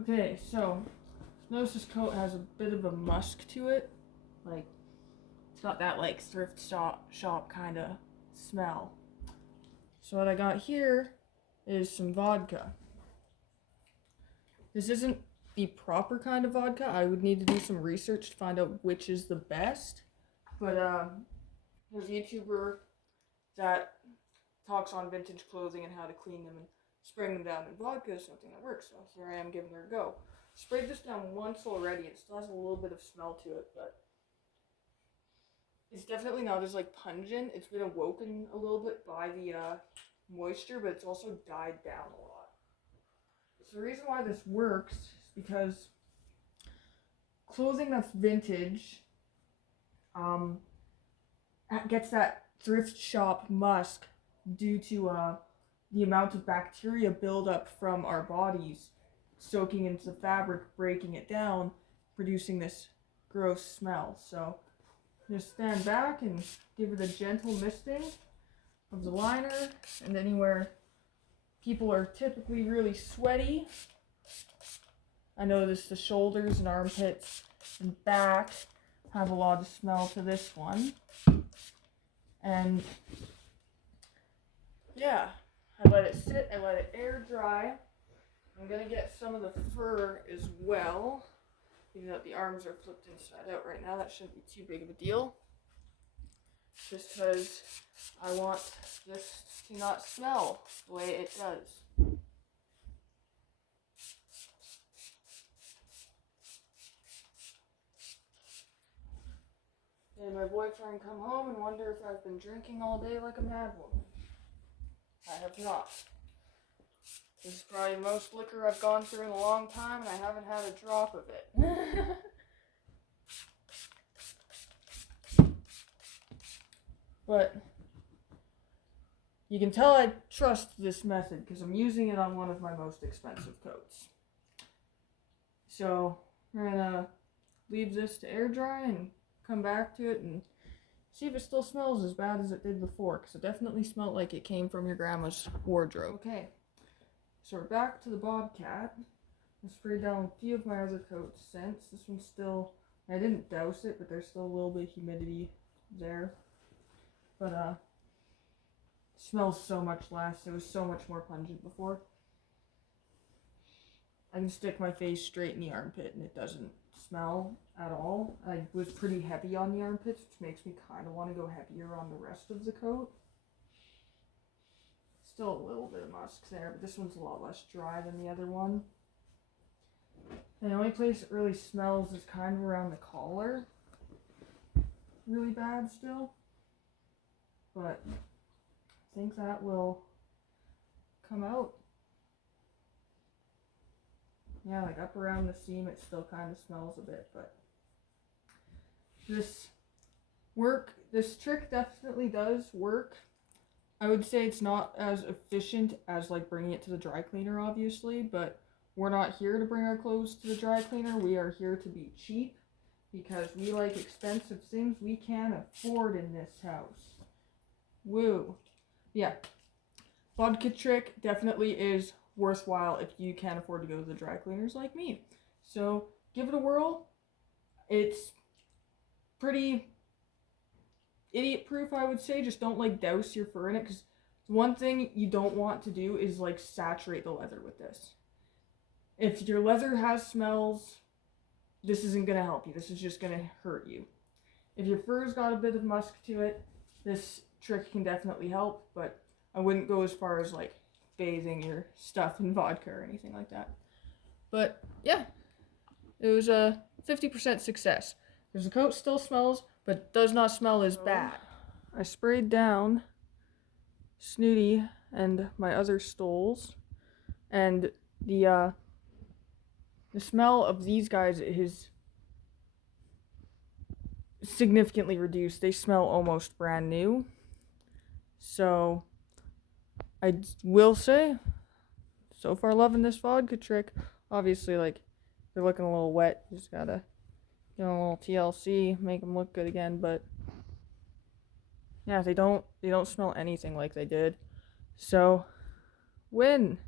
Okay, so notice this coat has a bit of a musk to it. Like, it's got that like thrift shop kind of smell. So what I got here is some vodka. This isn't the proper kind of vodka. I would need to do some research to find out which is the best. But there's a YouTuber that talks on vintage clothing and how to clean them and spraying them down in vodka is something that works. So here I am giving it a go. Sprayed this down once already. It still has a little bit of smell to it, but it's definitely not as like pungent. It's been awoken a little bit by the moisture, but it's also died down a lot. So the reason why this works is because clothing that's vintage gets that thrift shop musk due to the amount of bacteria buildup from our bodies soaking into the fabric, breaking it down, producing this gross smell. So just stand back and give it a gentle misting of the liner, and anywhere people are typically really sweaty. I notice the shoulders and armpits and back have a lot of smell to this one. And yeah, I let it sit, I let it air dry. I'm gonna get some of the fur as well, even though the arms are flipped inside out right now. That shouldn't be too big of a deal, just because I want this to not smell the way it does. And my boyfriend come home and wonder if I've been drinking all day like a mad woman. I have not. This is probably the most liquor I've gone through in a long time, and I haven't had a drop of it. But you can tell I trust this method because I'm using it on one of my most expensive coats. So we're gonna leave this to air dry and come back to it and see if it still smells as bad as it did before, because it definitely smelled like it came from your grandma's wardrobe. Okay, so we're back to the Bobcat. I sprayed down a few of my other coat scents. This one's still, I didn't douse it, but there's still a little bit of humidity there. But smells so much less. It was so much more pungent before. I can stick my face straight in the armpit and it doesn't smell at all. I was pretty heavy on the armpits, which makes me kind of want to go heavier on the rest of the coat. Still a little bit of musk there, but this one's a lot less dry than the other one. And the only place it really smells is kind of around the collar. Really bad still. But I think that will come out. Yeah, like up around the seam it still kind of smells a bit, but this trick definitely does work. I would say it's not as efficient as like bringing it to the dry cleaner, obviously, but we're not here to bring our clothes to the dry cleaner. We are here to be cheap because we like expensive things we can afford in this house. Woo. Yeah. Vodka trick definitely is worthwhile if you can't afford to go to the dry cleaners like me. So give it a whirl. It's pretty idiot proof, I would say. Just don't like douse your fur in it, because one thing you don't want to do is like saturate the leather with this. If your leather has smells, this isn't going to help you. This is just going to hurt you. If your fur's got a bit of musk to it, this trick can definitely help, but I wouldn't go as far as like bathing your stuff in vodka or anything like that. But yeah, it was a 50% success. Because the coat still smells, but does not smell as bad. I sprayed down Snooty and my other stoles, and the smell of these guys is significantly reduced. They smell almost brand new. So I will say, so far loving this vodka trick. Obviously, like, they're looking a little wet. You just gotta get a little TLC, make them look good again. But yeah, they don't smell anything like they did. So, win.